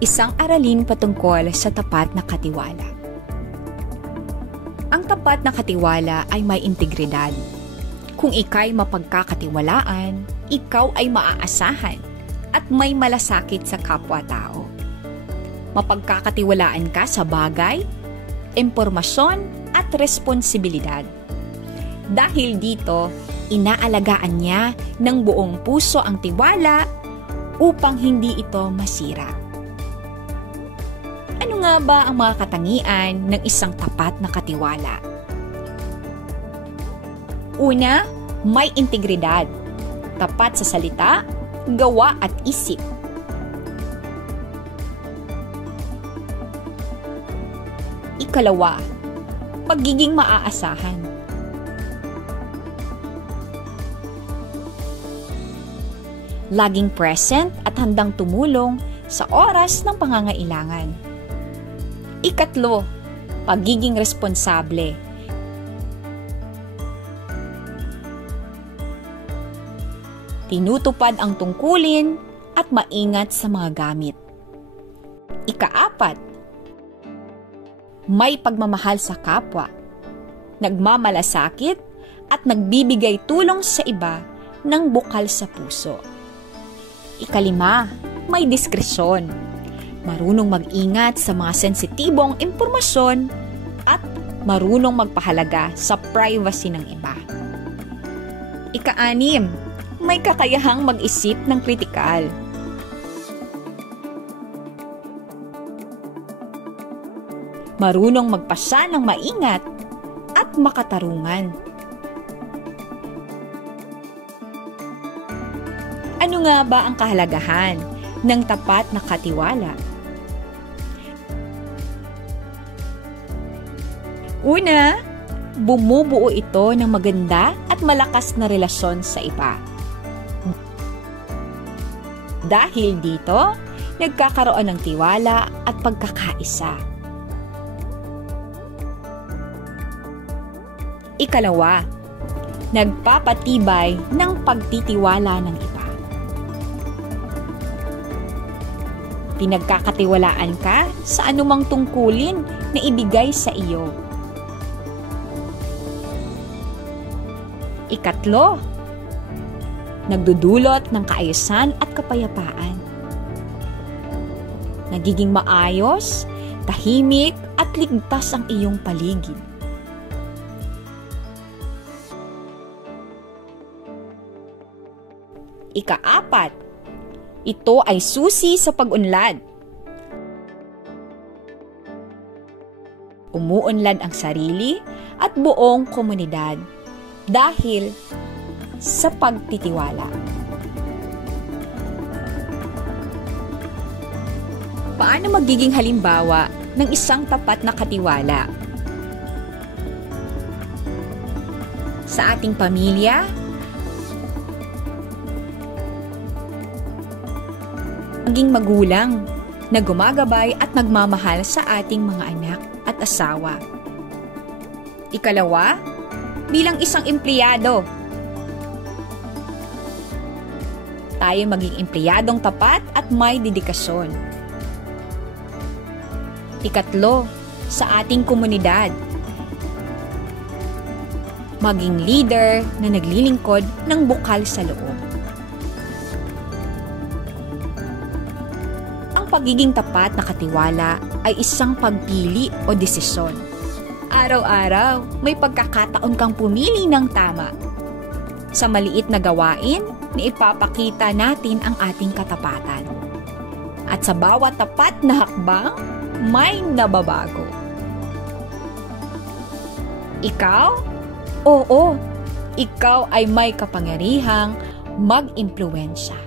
Isang aralin patungkol sa tapat na katiwala. Ang tapat na katiwala ay may integridad. Kung ika'y mapagkakatiwalaan, ikaw ay maaasahan at may malasakit sa kapwa-tao. Mapagkakatiwalaan ka sa bagay, impormasyon at responsibilidad. Dahil dito, inaalagaan niya ng buong puso ang tiwala upang hindi ito masira. Ano nga ba ang mga katangian ng isang tapat na katiwala? Una, may integridad. Tapat sa salita, gawa at isip. Ikalawa, pagiging maaasahan. Laging present at handang tumulong sa oras ng pangangailangan. Ikatlo, pagiging responsable. Tinutupad ang tungkulin at maingat sa mga gamit. Ikaapat, may pagmamahal sa kapwa, nagmamalasakit at nagbibigay tulong sa iba ng bukal sa puso. Ikalima, may diskresyon. Marunong mag-ingat sa mga sensitibong impormasyon at marunong magpahalaga sa privacy ng iba. Ika-anim, may kakayahang mag-isip ng kritikal. Marunong magpasya ng maingat at makatarungan. Ano nga ba ang kahalagahan ng tapat na katiwala? Una, bumubuo ito ng maganda at malakas na relasyon sa iba. Dahil dito, nagkakaroon ng tiwala at pagkakaisa. Ikalawa, nagpapatibay ng pagtitiwala ng iba. Pinagkakatiwalaan ka sa anumang tungkulin na ibigay sa iyo. Ikatlo, nagdudulot ng kaayusan at kapayapaan. Nagiging maayos, tahimik at ligtas ang iyong paligid. Ika-apat, ito ay susi sa pag-unlad. Umuunlad ang sarili at buong komunidad dahil sa pagtitiwala. Paano magiging halimbawa ng isang tapat na katiwala? Sa ating pamilya, maging magulang na gumagabay at nagmamahal sa ating mga anak at asawa. Ikalawa, bilang isang empleyado, tayo maging empleyadong tapat at may dedikasyon. Ikatlo, sa ating komunidad, maging leader na naglilingkod ng bukal sa loob. Ang pagiging tapat na katiwala ay isang pagpili o desisyon. Araw-araw, may pagkakataon kang pumili ng tama. Sa maliit na gawain, na ipapakita natin ang ating katapatan. At sa bawat tapat na hakbang, may nababago. Ikaw? Oo, ikaw ay may kapangyarihang mag-impluwensya.